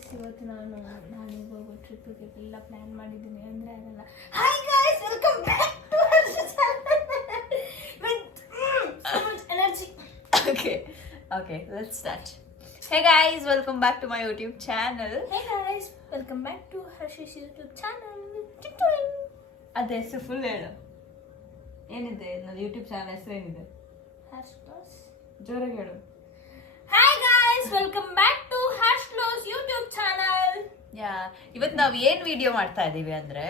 Guys, ಇವತ್ತು ನಾನೀಗ ಹೋಗೋ ಟ್ರಿಪ್ಪಿಗೆ ಎಲ್ಲ ಪ್ಲ್ಯಾನ್ ಮಾಡಿದ್ದೀನಿ ಅಂದರೆ ಆಗಲ್ಲ. Hi guys, welcome back to with energy. Okay, let's start. Hey guys, welcome back to my YouTube channel. Hey guys, welcome back to Harsh's YouTube channel. ಅದೇ ಹೆಸರು ಫುಲ್ ಹೇಳು. ಏನಿದೆ ನನ್ನ ಯೂಟ್ಯೂಬ್ ಚಾನಲ್ ಹೆಸರು ಏನಿದೆ? Harsh Close. ಜೋರಾಗಿ ಹೇಳು. Hi guys, welcome back to Harsh Close YouTube channel. ಇವತ್ತು ನಾವು ಏನು ವಿಡಿಯೋ ಮಾಡ್ತಾ ಇದ್ದೀವಿ ಅಂದರೆ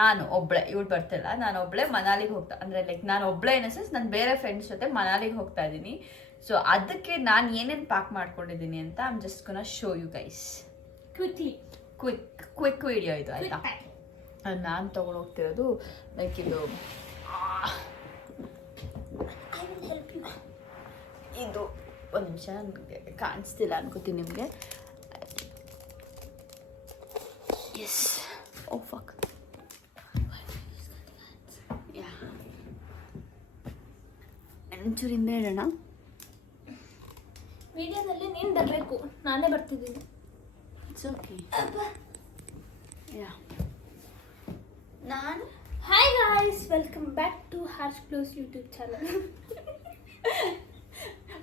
ನಾನು ಒಬ್ಳೆ, ಇವಳು ಬರ್ತಿಲ್ಲ, ನಾನು ಒಬ್ಳೆ ಮನಾಲಿಗೆ ಹೋಗ್ತಾ, ಅಂದರೆ ಲೈಕ್ ನಾನು ಒಬ್ಳೆ ಸೆನ್ಸ್ ನನ್ನ ಬೇರೆ ಫ್ರೆಂಡ್ಸ್ ಜೊತೆ ಮನಾಲಿಗೆ ಹೋಗ್ತಾ ಇದ್ದೀನಿ. ಸೊ ಅದಕ್ಕೆ ನಾನು ಏನೇನು ಪ್ಯಾಕ್ ಮಾಡ್ಕೊಂಡಿದ್ದೀನಿ ಅಂತ I am just gonna show you guys. Quick video ಇದು, ಆಯಿತಾ? ನಾನು ತೊಗೊಂಡು ಹೋಗ್ತಿರೋದು ಲೈಕ್ ಇದು ಇದು ಒಂದು ನಿಮಿಷ, ನನಗೆ ಕಾಣಿಸ್ತಿಲ್ಲ ಅನ್ಕೋತೀನಿ ನಿಮಗೆ. ಎಸ್, ಓ ಫಕ್, ಒಂಚೂರು ಹಿಂದೆ ಹೇಳೋಣ. ವಿಡಿಯೋದಲ್ಲಿ ನೀನು ಬರಬೇಕು, ನಾನೇ ಬರ್ತಿದ್ದೀನಿ. It's okay. ನಾನು hi guys, welcome back to Harsh close YouTube channel.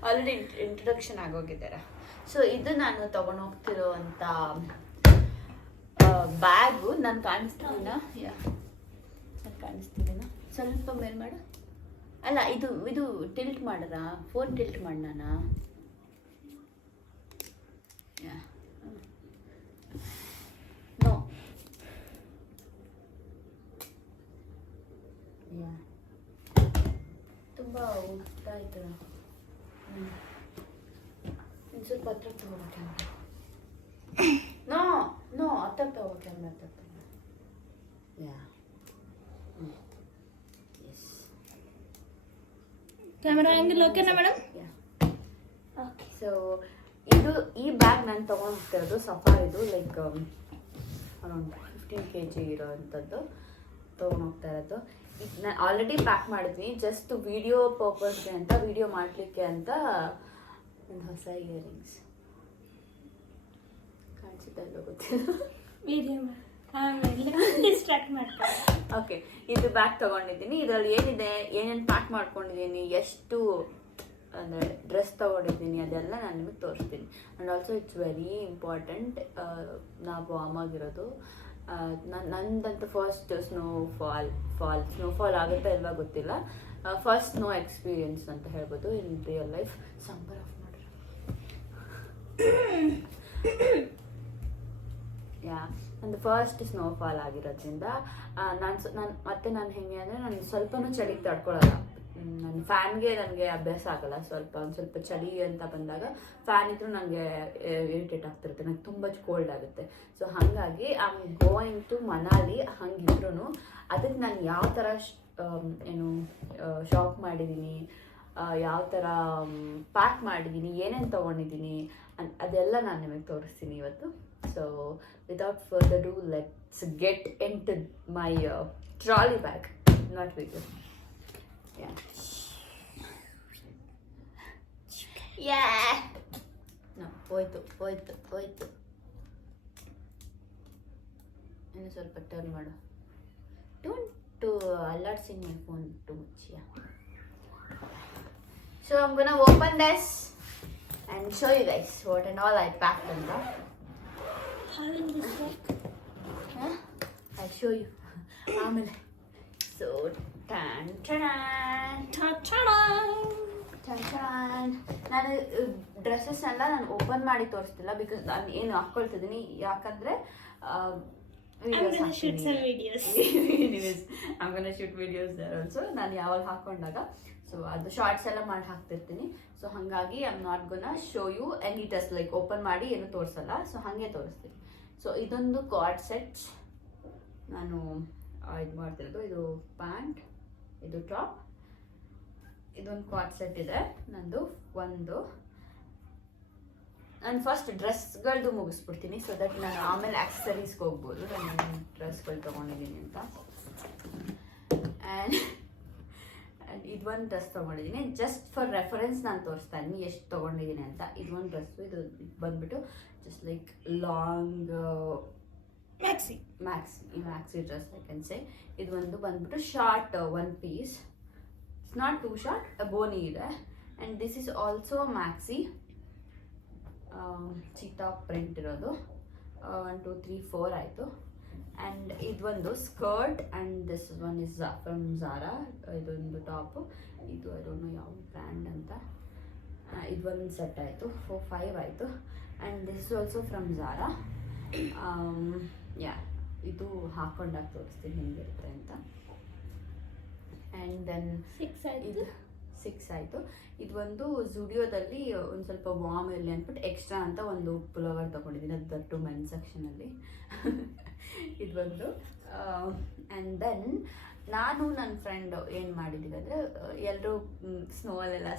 Already introduction ಆಗೋಗಿದ್ದಾರೆ. ಸೊ ಇದು ನಾನು ತಗೊಂಡು ಹೋಗ್ತಿರೋ ಅಂತ ಬ್ಯಾಗು. ನಾನು ಕಾಣಿಸ್ತಿದ್ದೀನ? ನಾನು ಕಾಣಿಸ್ತಿದ್ದೀನ? ಸ್ವಲ್ಪ ಮೇಲ್ ಮಾಡು. ಅಲ್ಲ, ಇದು ಟಿಲ್ಟ್ ಮಾಡಿದ್ರಾ? ಫೋನ್ ಟಿಲ್ಟ್ ಮಾಡಿ ನಾನು. ನೋ, ತುಂಬ ಹೋಗ್ತಾ ಇತ್ತು. ಇನ್ನು ಸ್ವಲ್ಪ ಹತ್ರ ತಗೋ ಕ್ಯಾಮ್ರಾ. ನೋ ಹತ್ರ ತಗೋ ಕ್ಯಾಮ್ರಾ, ಹತ್ರ ತಗೋ. ಎಸ್, ಕ್ಯಾಮರಾ ಆ್ಯಂಗಲ್ ಓಕೆನಾ ಮೇಡಮ್? ಓಕೆ. ಸೊ ಈ ಬ್ಯಾಗ್ ನಾನು ತೊಗೊಂಡು ಹೋಗ್ತಿರೋದು ಸಫಾರಿದು, ಲೈಕ್ ಅರೌಂಡ್ 15 kg ಇರೋ ಅಂಥದ್ದು ತೊಗೊಂಡು ಹೋಗ್ತಾ ಇರೋದು. ಈಗ ನಾನು ಆಲ್ರೆಡಿ ಪ್ಯಾಕ್ ಮಾಡಿದ್ವಿ, ಜಸ್ಟ್ ವಿಡಿಯೋ ಪರ್ಪಸ್ಗೆ ಅಂತ, ವಿಡಿಯೋ ಮಾಡಲಿಕ್ಕೆ ಅಂತ ಒಂದು ಹೊಸ ಇಯರಿಂಗ್ಸ್. ಕಾಣಿಸುತ್ತಾ ಇಲ್ಲ ಗೊತ್ತಿಲ್ಲ, ವಿಡಿಯೋ ಡಿಸ್ಟ್ರಾಕ್ಟ್ ಮಾಡ್ತಾರೆ. ಓಕೆ, ಇದು ಬ್ಯಾಗ್ ತೊಗೊಂಡಿದ್ದೀನಿ. ಇದರಲ್ಲಿ ಏನಿದೆ, ಏನೇನು ಪ್ಯಾಕ್ ಮಾಡ್ಕೊಂಡಿದ್ದೀನಿ, ಎಷ್ಟು ಅಂದರೆ ಡ್ರೆಸ್ ತೊಗೊಂಡಿದ್ದೀನಿ, ಅದೆಲ್ಲ ನಾನು ನಿಮಗೆ ತೋರಿಸ್ತೀನಿ. And also it's very important. ನಾವು ವಾರ್ಮ್ ಆಗಿರೋದು. ನಂದಂತೂ ಫಸ್ಟ್ ಸ್ನೋಫಾಲ್ ಆಗುತ್ತಾ ಇಲ್ವಾ ಗೊತ್ತಿಲ್ಲ, ಫಸ್ಟ್ ಸ್ನೋ ಎಕ್ಸ್ಪೀರಿಯನ್ಸ್ ಅಂತ ಹೇಳ್ಬೋದು in real life. Sambar of ಮಾಡ್ರಿ. ನಂದು ಫಸ್ಟ್ ಸ್ನೋಫಾಲ್ ಆಗಿರೋದ್ರಿಂದ ನಾನು ಹೆಂಗೆ ಅಂದರೆ ನಾನು ಸ್ವಲ್ಪನೂ ಚಳಿಗೆ ತಡ್ಕೊಳ್ಳಲ್ಲ. ನನ್ನ ಫ್ಯಾನ್ಗೆ ನನಗೆ ಅಭ್ಯಾಸ ಆಗಲ್ಲ. ಒಂದು ಸ್ವಲ್ಪ ಚಳಿ ಅಂತ ಬಂದಾಗ ಫ್ಯಾನ್ ಇದ್ರೂ ನನಗೆ ಇರಿಟೇಟ್ ಆಗ್ತಿರುತ್ತೆ, ನನಗೆ ತುಂಬ ಕೋಲ್ಡ್ ಆಗುತ್ತೆ. ಸೊ ಹಾಗಾಗಿ I am going to Manali. ಹಂಗಿದ್ರು ಅದಕ್ಕೆ ನಾನು ಯಾವ ಥರ ಶಾಪ್ ಮಾಡಿದ್ದೀನಿ, ಯಾವ ಥರ ಪ್ಯಾಕ್ ಮಾಡಿದ್ದೀನಿ, ಏನೇನು ತೊಗೊಂಡಿದ್ದೀನಿ ಅದೆಲ್ಲ ನಾನು ನಿಮಗೆ ತೋರಿಸ್ತೀನಿ ಇವತ್ತು. So without further do, let's get into my trolley bag, not video. ಹೋಯ್ತು. ಇನ್ನು ಸ್ವಲ್ಪ ಟರ್ನ್ ಮಾಡು. ಡೋಂಟ್ ಅಲ್ಲಾಡ್ಸಿಂಗ್ my phone too much. So I'm gonna open this and show you guys what and all I packed in there. How will this work? I'll show you. ಆಮೇಲೆ so ನಾನು dresses ಎಲ್ಲ ನಾನು open ಮಾಡಿ ತೋರಿಸ್ತಿಲ್ಲ, because ನಾನು ಏನು ಹಾಕ್ಕೊಳ್ತಿದ್ದೀನಿ, ಯಾಕಂದರೆ shoot videos there also. ನಾನು ಯಾವಾಗ ಹಾಕೊಂಡಾಗ ಸೊ ಅದು ಶಾರ್ಟ್ಸ್ ಎಲ್ಲ ಮಾಡಿ ಹಾಕ್ತಿರ್ತೀನಿ. ಸೊ ಹಾಗಾಗಿ I am not gonna show you any dress, like open ಮಾಡಿ ಏನು ತೋರಿಸಲ್ಲ. ಸೊ ಹಾಗೆ ತೋರಿಸ್ತೀನಿ. ಸೊ ಇದೊಂದು ಕಾರ್ಡ್ ಸೆಟ್ ನಾನು ಇದು ಮಾಡ್ತಿರೋದು. ಇದು ಪ್ಯಾಂಟ್, ಇದು ಟಾಪ್, ಇದೊಂದು ಕಾರ್ಡ್ ಸೆಟ್ ಇದೆ ನಂದು. ನಾನು ಫಸ್ಟ್ ಡ್ರೆಸ್ಗಳದ್ದು ಮುಗಿಸ್ಬಿಡ್ತೀನಿ, ಸೊ ದಟ್ ನಾನು ಆಮೇಲೆ ಆಕ್ಸೆಸರೀಸ್ಗೆ ಹೋಗ್ಬೋದು ನಾನು ಡ್ರೆಸ್ಗಳು ತೊಗೊಂಡಿದ್ದೀನಿ ಅಂತ. ಆ್ಯಂಡ್ ಆ್ಯಂಡ್ ಇದೊಂದು ಡ್ರೆಸ್ ತೊಗೊಂಡಿದ್ದೀನಿ. ಜಸ್ಟ್ ಫಾರ್ ರೆಫರೆನ್ಸ್ ನಾನು ತೋರಿಸ್ತಾ ಇದ್ದೀನಿ ಎಷ್ಟು ತೊಗೊಂಡಿದ್ದೀನಿ ಅಂತ. ಇದೊಂದು ಡ್ರೆಸ್ಸು, ಇದು ಬಂದ್ಬಿಟ್ಟು just like long maxi dress I can say. ಇದು ಒಂದು ಬಂದ್ಬಿಟ್ಟು short one piece, it's not too short, ಬೋನಿ ಇದೆ. And this is also maxi, cheetah print ಇರೋದು. 1 2 3 4 ಆಯಿತು. ಆ್ಯಂಡ್ ಇದೊಂದು skirt and this one is from Zara. ಇದೊಂದು ಟಾಪು, ಇದು ಐ ಡೋಂಟ್ ನೋ ಯಾವ ಬ್ರ್ಯಾಂಡ್ ಅಂತ. ಇದೊಂದು ಸೆಟ್ ಆಯಿತು, 4 5 ಆಯಿತು. And this is also from Zara. Yeah, ಇದು ಹಾಕ್ಕೊಂಡಾಗ ತೋರಿಸ್ತೀನಿ ಹೆಂಗಿರುತ್ತೆ ಅಂತ. ಆ್ಯಂಡ್ ದೆನ್ 6 ಆಯಿತು. ಇದೊಂದು ಝುಡಿಯೋದಲ್ಲಿ ಒಂದು ಸ್ವಲ್ಪ ವಾರ್ಮ್ ಇರಲಿ ಅಂದ್ಬಿಟ್ಟು ಎಕ್ಸ್ಟ್ರಾ ಅಂತ ಒಂದು ಪುಲೋವರ್ ತೊಗೊಂಡಿದ್ದೀನಿ, ಅದು ದಟ್ಟು ಮೆನ್ ಸೆಕ್ಷನಲ್ಲಿ. ಇದೊಂದು. ಆ್ಯಂಡ್ ದೆನ್ ನಾನು ನನ್ನ ಫ್ರೆಂಡ್ ಏನು ಮಾಡಿದ್ದೀವಿ ಅಂದರೆ, ಎಲ್ಲರೂ ಸ್ನೋವಲ್ಲೆಲ್ಲ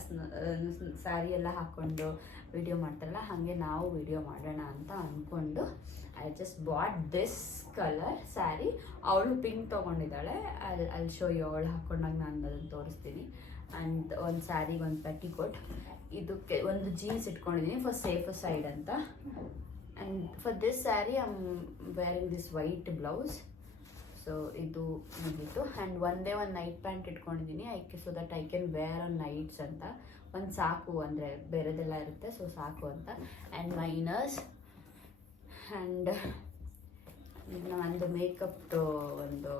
ಸ್ಯಾರಿ ಎಲ್ಲ ಹಾಕ್ಕೊಂಡು ವಿಡಿಯೋ ಮಾಡ್ತಾರಲ್ಲ, ಹಾಗೆ ನಾವು ವಿಡಿಯೋ ಮಾಡೋಣ ಅಂತ ಅಂದ್ಕೊಂಡು I just bought this colour sari. ಅವಳು ಪಿಂಕ್ ತೊಗೊಂಡಿದ್ದಾಳೆ, ಅಲ್ಲಿ ಶೋ ಯು ಅವಳು ಹಾಕ್ಕೊಂಡಾಗ ನಾನು ಅದನ್ನು ತೋರಿಸ್ತೀನಿ. ಆ್ಯಂಡ್ ಒಂದು ಸ್ಯಾರಿಗೆ ಒಂದು ಪೆಟಿಕೋಟ್, ಇದಕ್ಕೆ ಒಂದು ಜೀನ್ಸ್ ಇಟ್ಕೊಂಡಿದ್ದೀನಿ ಫಾರ್ ಸೇಫರ್ ಸೈಡ್ ಅಂತ. And for this sari I am wearing this white blouse. So ಇದು ಮುಗೀತು. ಆ್ಯಂಡ್ ಒಂದೇ ಒಂದು ನೈಟ್ ಪ್ಯಾಂಟ್ ಇಟ್ಕೊಂಡಿದ್ದೀನಿ so that I can wear on nights ಅಂತ. ಒಂದು ಸಾಕು, ಅಂದರೆ ಬೇರೆದೆಲ್ಲ ಇರುತ್ತೆ ಸೊ ಸಾಕು ಅಂತ. And my inners. ಆ್ಯಂಡ್ ಒಂದು ಮೇಕಪ್ದು ಒಂದು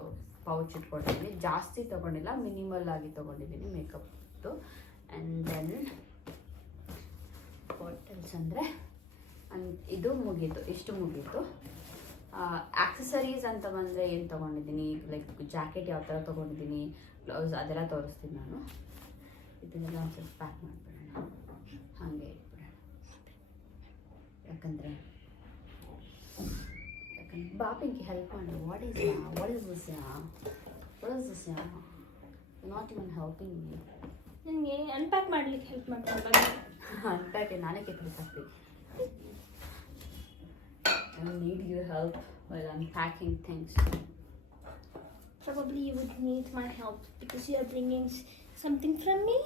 ಪೌಚ್ ಇಟ್ಕೊಂಡಿದ್ದೀನಿ, ಜಾಸ್ತಿ ತೊಗೊಂಡಿಲ್ಲ, ಮಿನಿಮಲ್ ಆಗಿ ತೊಗೊಂಡಿದ್ದೀನಿ ಮೇಕಪ್ದು. ಆ್ಯಂಡ್ ದೆನ್ ಬಾಟಲ್ಸ್ ಅಂದರೆ ಇದು ಮುಗೀತು, ಇಷ್ಟು ಮುಗೀತು. ಆಕ್ಸೆಸರೀಸ್ ಅಂತ ಬಂದರೆ ಏನು ತೊಗೊಂಡಿದ್ದೀನಿ, ಲೈಕ್ ಜಾಕೆಟ್ ಯಾವ ಥರ ತೊಗೊಂಡಿದ್ದೀನಿ, ಬ್ಲೌಸ್ ಅದೆಲ್ಲ ತೋರಿಸ್ತೀನಿ ನಾನು. ಇದನ್ನೆಲ್ಲ ಒಂದು ಸ್ವಲ್ಪ ಪ್ಯಾಕ್ ಮಾಡಿಬಿಡೋಣ, ಹಾಗೆ ಇಟ್ಬಿಡೋಣ. ಯಾಕಂದರೆ ಬಾ ಪಿಂಕಿ ಹೆಲ್ಪ್ ಮಾಡಿ. What is this not even helping me. ನನಗೆ ಅನ್ಪ್ಯಾಕ್ ಮಾಡ್ಲಿಕ್ಕೆ ಹೆಲ್ಪ್ ಮಾಡ್ಕೊಂಡು ಅನ್ಪ್ಯಾಕ್ ನಾನೇ ಕೆತ್ತಲಿಕ್ಕೆ I need your help while unpacking things. Probably you would need my help because you are bringing something from me.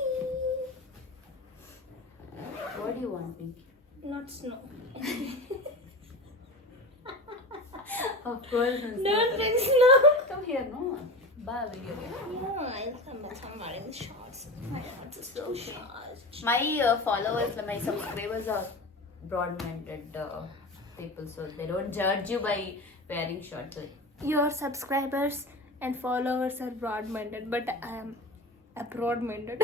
What do you want, Pinky? Not snow. Of course. Don't bring snow. Come here, no. Bye, video. No, I'll come somewhere in the shorts. My shorts is so short. My followers, my subscribers are broad-minded people, so they don't judge you by wearing shorts. Your subscribers and followers are broad-minded, but I am abroad-minded.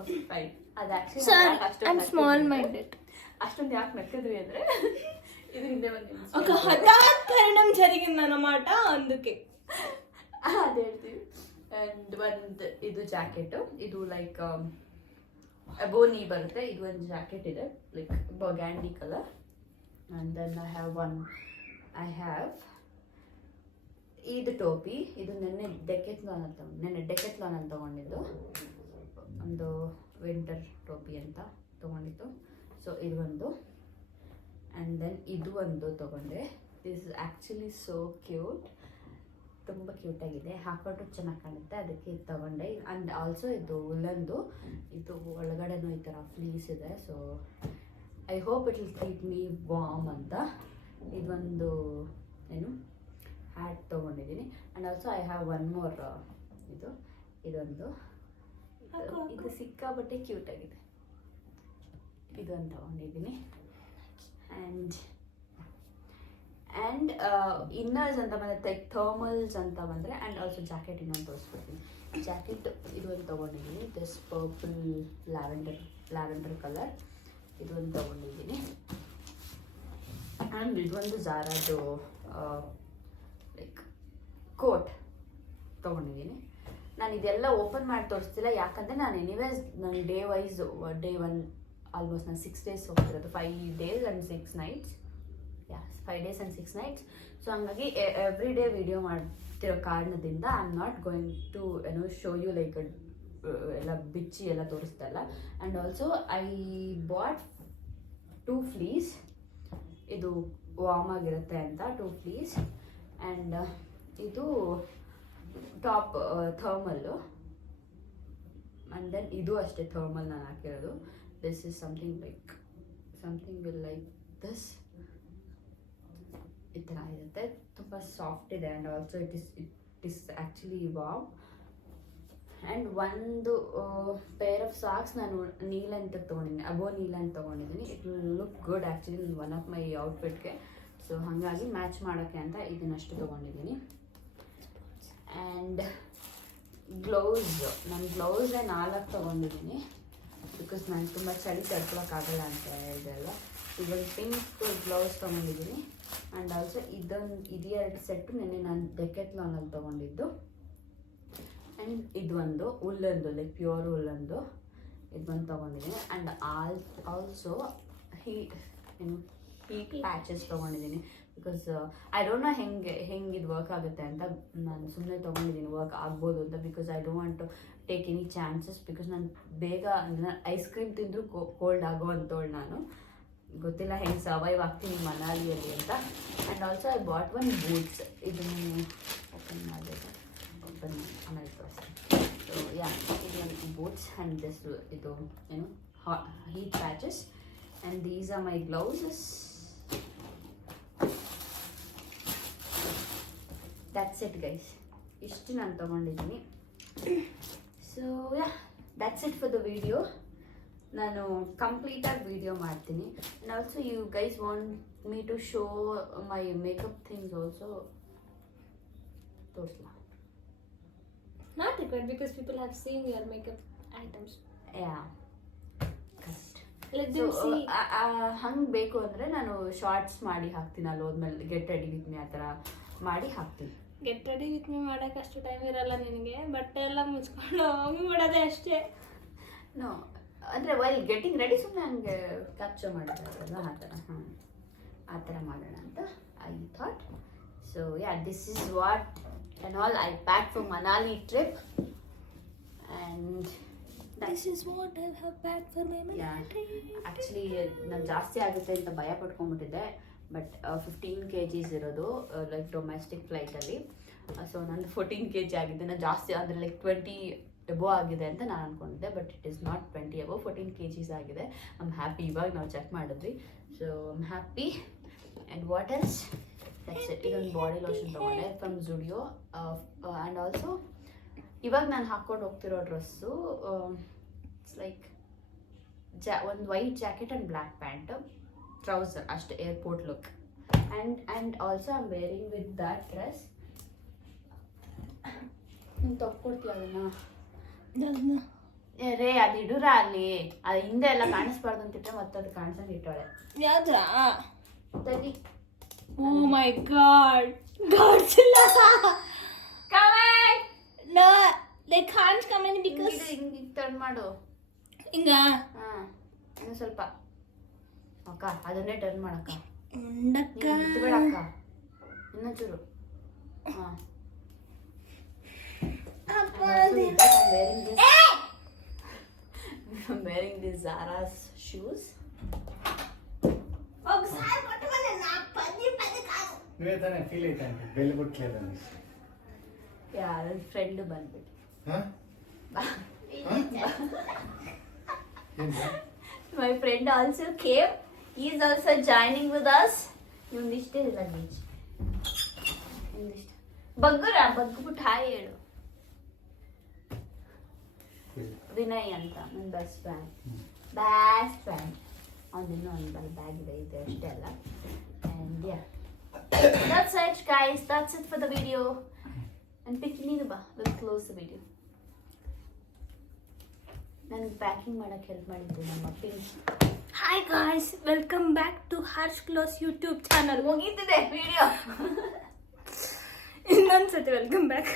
Okay, fine. ಅದು actually Sorry, I'm small-minded. ಅಷ್ಟೊಂದು ಯಾಕೆ ನಕ್ಕಿದ್ವಿ ಅಂದರೆ ಇದು ಹಿಂದೆ ఒక హఠాత్ పరిణామం జరిగిందన్నమాట అందుకే ಅದು ಹೇಳ್ತೀವಿ. ಆ್ಯಂಡ್ ಒಂದು ಇದು ಜಾಕೆಟು, ಇದು ಲೈಕ್ ಬೋನಿ ಬರುತ್ತೆ. ಇದು ಒಂದು ಜಾಕೆಟ್ ಇದೆ like burgundy colour. And then I have ಇದು ಟೋಪಿ. ಇದು ನೆನ್ನೆ ಡೆಕೆತ್ಲಾನ್ ಅಂತ ತೊಗೊಂಡಿದ್ದು, ಒಂದು ವಿಂಟರ್ ಟೋಪಿ ಅಂತ ತೊಗೊಂಡಿದ್ದು. ಸೊ ಇದು ಒಂದು. ಆ್ಯಂಡ್ ದೆನ್ ಇದು ಒಂದು ತೊಗೊಂಡೆ. This is actually so cute, ತುಂಬ ಕ್ಯೂಟಾಗಿದೆ, ಹಾಕೊಂಡ್ರು ಚೆನ್ನಾಗಿ ಕಾಣುತ್ತೆ, ಅದಕ್ಕೆ ಇದು ತೊಗೊಂಡೆ. ಆ್ಯಂಡ್ ಆಲ್ಸೋ ಇದು ಉಲ್ಲಂದು, ಇದು ಒಳಗಡೆನೂ ಈ ಥರ ಫ್ಲೀಸ್ ಇದೆ. So I hope it will keep me warm ಅಂತ. ಇದೊಂದು ಹ್ಯಾಟ್ ತೊಗೊಂಡಿದ್ದೀನಿ. And also I have one more, ಇದೊಂದು ಇದು ಸಿಕ್ಕಾಬಟ್ಟೆ ಕ್ಯೂಟಾಗಿದೆ, ಇದೊಂದು ತೊಗೊಂಡಿದ್ದೀನಿ. ಆ್ಯಂಡ್ ಇನ್ನರ್ಸ್ ಅಂತ ಬಂದರೆ ಥರ್ಮಲ್ಸ್ ಅಂತ ಬಂದರೆ, ಆ್ಯಂಡ್ ಆಲ್ಸೋ ಜಾಕೆಟ್ ಇನ್ನೊಂದು ತೋರಿಸ್ಬಿಡ್ತೀನಿ. ಜಾಕೆಟ್ ಇದೊಂದು ತೊಗೊಂಡಿದ್ದೀನಿ, ದಿಸ್ ಪರ್ಪಲ್ ಲ್ಯಾವೆಂಡರ್ ಕಲರ್, ಇದೊಂದು ತೊಗೊಂಡಿದ್ದೀನಿ. ಆ್ಯಂಡ್ ಇದೊಂದು ಝಾರಾದು ಲೈಕ್ ಕೋಟ್ ತೊಗೊಂಡಿದ್ದೀನಿ. ನಾನು ಇದೆಲ್ಲ ಓಪನ್ ಮಾಡಿ ತೋರಿಸ್ತಿಲ್ಲ, ಯಾಕಂದರೆ ನಾನು ಎನಿವೇಸ್ ನಾನು ಡೇ 1 ಆಲ್ಮೋಸ್ಟ್ ನಾನು 6 days ಹೋಗ್ತಿರೋದು, 5 days and 6 nights. 5 days and 6 nights. So ಹಂಗಾಗಿ ಎವ್ರಿ ಡೇ ವಿಡಿಯೋ ಮಾಡ್ತಿರೋ ಕಾರಣದಿಂದ I am not going to show you like ಎಲ್ಲ ಬಿಚ್ಚಿ ಎಲ್ಲ ತೋರಿಸ್ತಾ ಇಲ್ಲ. And also I bought 2 fleece ಇದು ವಾರ್ಮ್ ಆಗಿರುತ್ತೆ ಅಂತ 2 ಫ್ಲೀಸ್. ಆ್ಯಂಡ್ ಇದು ಟಾಪ್ ಥರ್ಮಲ್ಲು. ಆ್ಯಂಡ್ ದೆನ್ ಇದು ಅಷ್ಟೇ ಥರ್ಮಲ್ ನಾನು ಹಾಕಿರೋದು. This is something will like this. ಈ ಥರ ಇರುತ್ತೆ, ತುಂಬ ಸಾಫ್ಟ್ ಇದೆ. And also it is actually warm. And ಒಂದು ಪೇರ್ ಆಫ್ ಸಾಕ್ಸ್ ನಾನು ನೀಲ್ ಅಂತ ತೊಗೊಂಡಿದ್ದೀನಿ, ಅಬೋ ನೀಲ್ ಅಂತ ತೊಗೊಂಡಿದ್ದೀನಿ. It will look good actually one of my ಔಟ್ಫಿಟ್ಗೆ. ಸೊ ಹಾಗಾಗಿ ಮ್ಯಾಚ್ ಮಾಡೋಕ್ಕೆ ಅಂತ ಇದನ್ನಷ್ಟು ತೊಗೊಂಡಿದ್ದೀನಿ. ಆ್ಯಂಡ್ ನಾನು ಗ್ಲೌಸೇ 4 ತೊಗೊಂಡಿದ್ದೀನಿ, ಬಿಕಾಸ್ ನಾನು ತುಂಬ ಚಳಿ ತಡ್ಕೊಳಕ್ಕಾಗಲ್ಲ ಅಂತ ಹೇಳಿದೆ ಅಲ್ಲ. ಇದೊಂದು ಪಿಂಕ್ ಗ್ಲೌಸ್ ತೊಗೊಂಡಿದ್ದೀನಿ. ಆ್ಯಂಡ್ ಆಲ್ಸೋ ಇದೆರಡು ಸೆಟ್ಟು ನೆನ್ನೆ ನಾನು ಡೆಕೆತ್ಲಾನಲ್ಲಿ ತೊಗೊಂಡಿದ್ದು. ಆ್ಯಂಡ್ ಇದೊಂದು ಉಲ್ಲಂದು, ಲೈಕ್ ಪ್ಯೂರ್ ಉಲ್ಲಂದು ಇದೊಂದು ತೊಗೊಂಡಿದ್ದೀನಿ. ಆ್ಯಂಡ್ ಆಲ್ಸೋ ಹೀಟ್ ಪ್ಯಾಚಸ್ ತೊಗೊಂಡಿದ್ದೀನಿ. ಬಿಕಾಸ್ ಐ ಡೋಂಟ್ ನೋ ಹೆಂಗೆ ಇದು ವರ್ಕ್ ಆಗುತ್ತೆ ಅಂತ. ನಾನು ಸುಮ್ಮನೆ ತೊಗೊಂಡಿದ್ದೀನಿ, ವರ್ಕ್ ಆಗ್ಬೋದು ಅಂತ. Because I don't want to take any chances. Because ನಾನು ಬೇಗ ಐಸ್ ಕ್ರೀಮ್ ತಿಂದರೂ ಕೋಲ್ಡ್ ಆಗೋ ಅಂಥವಳು ನಾನು. ಗೊತ್ತಿಲ್ಲ ಹೆಂಗೆ ಸರ್ವೈವ್ ಆಗ್ತೀನಿ ಮನಾಲಿಯಲ್ಲಿ ಅಂತ. And also I bot 1 boots. ಇದನ್ನು ಓಪನ್ ಮಾಡಬೇಕು, ಆಮೇಲೆ ತೋರಿಸ್ತೀನಿ. ಸೊ ಯಾ, ಇದೊಂದು ಬೂಟ್ಸ್. ಆ್ಯಂಡ್ ದಿಸ್ ಇದು ಏನು heat patches. And these are my gloves. That's it guys, ಇಷ್ಟು ನಾನು ತೊಗೊಂಡಿದ್ದೀನಿ. So yeah, that's it for the video. ನಾನು ಕಂಪ್ಲೀಟಾಗಿ ವಿಡಿಯೋ ಮಾಡ್ತೀನಿ. And also you guys want me to show my makeup things also. ತೋರಿಸ್ಲಾ? Not required because people have seen your makeup items. ಯಾ, correct. Let them see. ಹಂಗೆ ಬೇಕು ಅಂದರೆ ನಾನು shorts ಮಾಡಿ ಹಾಕ್ತೀನಿ. ಅಲ್ಲಿ ಹೋದ್ಮೇಲೆ ಗೆಟ್ ರೆಡಿ ವಿತ್ ಮೀ ಆ ಥರ ಮಾಡಿ ಹಾಕ್ತೀನಿ. ಗೆಟ್ ರೆಡಿ ವಿತ್ ಮೀ ಮಾಡೋಕ್ಕೆ ಅಷ್ಟು ಟೈಮ್ ಇರಲ್ಲ ನಿನಗೆ. ಬಟ್ಟೆ ಎಲ್ಲ ಮುಚ್ಕೊಂಡು ಹೋಗಿ ಬಿಡೋದೆ ಅಷ್ಟೇ. ನೋ, ಅಂದರೆ ವೈಲ್ ಗೆಟಿಂಗ್ ರೆಡಿ ಸುಮ್ಮನೆ ಹಂಗೆ ಕ್ಯಾಪ್ಚರ್ ಮಾಡಿದಾರಲ್ಲ ಆ ಥರ ಮಾಡೋಣ ಅಂತ I thought. So yeah, this is what and all I packed for Manali trip. And this is what I have packed for my Manali trip. Actually ನಾನು ಜಾಸ್ತಿ ಆಗುತ್ತೆ ಅಂತ ಭಯ ಪಟ್ಕೊಂಡ್ಬಿಟ್ಟಿದ್ದೆ. ಬಟ್ 15 kgs ಇರೋದು ಲೈಕ್ ಡೊಮೆಸ್ಟಿಕ್ ಫ್ಲೈಟಲ್ಲಿ. ಸೊ ನಂದು 14 kg ಆಗಿದೆ. ನಾನು ಜಾಸ್ತಿ ಅಂದರೆ ಲೈಕ್ 20 ಎಬೋ ಆಗಿದೆ ಅಂತ ನಾನು ಅಂದ್ಕೊಂಡಿದ್ದೆ. But it is not 20 above, 14 kgs ಆಗಿದೆ. I am happy. ಇವಾಗ ನಾವು ಚೆಕ್ ಮಾಡಿದ್ವಿ. So I am happy. And what else? That's it. ಇದೊಂದು ಬಾಡಿ ಲೋಷನ್ ತೊಗೊಂಡೆ ಫ್ರಮ್ ಜುಡಿಯೋ. ಆ್ಯಂಡ್ ಆಲ್ಸೋ ಇವಾಗ ನಾನು ಹಾಕ್ಕೊಂಡು ಹೋಗ್ತಿರೋ ಡ್ರೆಸ್ಸು ಇಟ್ಸ್ ಲೈಕ್ ಒಂದು white jacket and black pant, trouser ಅಷ್ಟೇ, airport look. And also I am wearing with that dress. ನೀನು ತಗೊಡ್ತೀಯ ಅದನ್ನು? ರೇ, ಅದು ಇಡುರ ಅಲ್ಲಿ, ಅದು ಹಿಂದೆ ಎಲ್ಲ ಕಾಣಿಸ್ಬಾರ್ದು ಅಂತಿಟ್ಟರೆ ಮತ್ತೆ ಅದು ಕಾಣಿಸಂಗೆ ಇಟ್ಟವಳೆ. ಯಾವ್ದ್ರ? ತಗಿ. Oh my god. Godzilla. Come on. No, they can't come in because ಹಿಂಗೆ ಟರ್ನ್ ಮಾಡು. ಹಿಂಗ? ಹಾಂ, ಇನ್ನು ಸ್ವಲ್ಪ ಅಕ್ಕ ಅದನ್ನೇ ಟರ್ನ್ ಮಾಡಕ್ಕ. ಉಂಡಕ್ಕ. ಬಿಡ ಅಕ್ಕ, ಇನ್ನೊಂಚೂರು. ಹಾಂ. I'm wearing this Zara's shoes. ನೀವೇ ತಾನೇ ಫೀಲ್ ಐತೆ ಅಂತ ಬೆಲೆ ಬಿಟ್ಲೇದ ಯಾ, ನನ್ನ ಫ್ರೆಂಡ್ ಬಂದ್ಬಿಟ್ಟು my friend also came. He is also joining with us. ಇಷ್ಟೇ ಲಗೇಜ್. ಬಗ್ಗುಬಿಟ್ಟು ಹಾಯ್ ಹೇಳು. ವಿನಯ್ ಅಂತ ನನ್ನ ಬೆಸ್ಟ್ ಫ್ರೆಂಡ್. ಅವನಿನ್ನೂ ಒಂದು ಬ್ಯಾಗ್ ಇದೆ ಅಷ್ಟೇ ಅಲ್ಲ. And yeah, that's it guys, that's it for the video. And Picky ನೀನು ಬಾ, we'll close the video. ನನಗೆ ಪ್ಯಾಕಿಂಗ್ ಮಾಡೋಕ್ಕೆ ಹೆಲ್ಪ್ ಮಾಡಿದ್ದು ನಮ್ಮ Pink. Hi guys, welcome back to Harsh Close YouTube channel. ಮುಗೀತಿದೆ ವಿಡಿಯೋ. ಇನ್ನೊಂದ್ಸತಿ welcome back.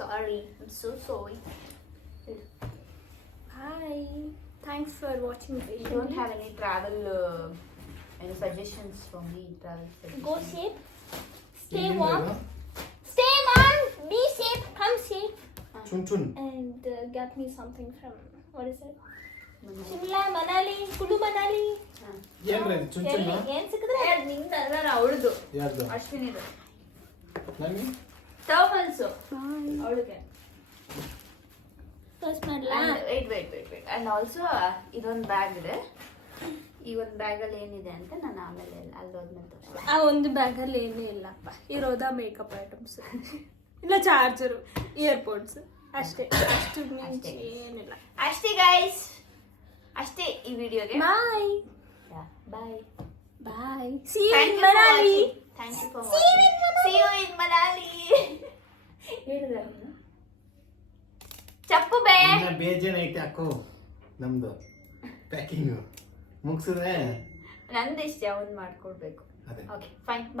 Sorry, I'm so sorry. Hi, thanks for watching the You video. don't have any travel any suggestions for me? Travel suggestions? Go safe, stay warm, stay warm, be safe, come safe. ಚುನ್ ಚುನ್ And get me something from, what is it? Shimla Manali Kullu Manali ಏನ್ರಿ ಚುಂಚುನ ಏನ್ ಸಿಕ್ಕಿದ್ರೆ ನಿಂದಲ್ಲ ಅವಳದು ಯಾರ್ದು ಅಶ್ವಿನಿದು ನಮಗೆ ಟರ್ಮಲ್ಸು ಅವಳಿಗೆ. ಫಸ್ಟ್ ಮಾಡ್ಲಾ ವೇಟ್ ಅಂಡ್ ಆಲ್ಸೋ ಇದೊಂದು ಬ್ಯಾಗ್ ಇದೆ. ಈ ಒಂದು ಬ್ಯಾಗಲ್ಲಿ ಏನಿದೆ ಅಂತ ನಾನು ಆಮೇಲೆ ಅಲ್ಲೋದ್ಮೇಲೆ ತೋರಿಸ್ತೀನಿ. ಆ ಒಂದು ಬ್ಯಾಗಲ್ಲಿ ಏನೂ ಇಲ್ಲಪ್ಪ, ಇರೋದ ಮೇಕಪ್ ಐಟಮ್ಸ್ ಇಲ್ಲ ಚಾರ್ಜರು ಇಯರ್ಪೋರ್ಟ್ಸ್ ಅಷ್ಟೇ. ಅಷ್ಟು ಮಿಂಚಿ ಏನಿಲ್ಲ. ಅಷ್ಟೇ ಗೈಸ್, ಅಷ್ಟೇ ಈ ವಿಡಿಯೋಗೆ. ಬಾಯ್ ಬಾಯ್ ಬಾಯ್. Thank you for watching. See you in Manali. ಹೇಳಿದ್ರೆ ಚಪ್ಪು ಬೇ ಬೇಜಾನ್ ಐತೆ ಹಾಕು ನಮ್ದು ಪ್ಯಾಕಿಂಗ್ ಮುಗಿಸಿದ್ರೆ ನಂದಿಷ್ಟ ಅವ್ನು ಮಾಡ್ಕೊಡ್ಬೇಕು. ಅದೇ ಓಕೆ ಫೈನ್ ಬಾಯ್.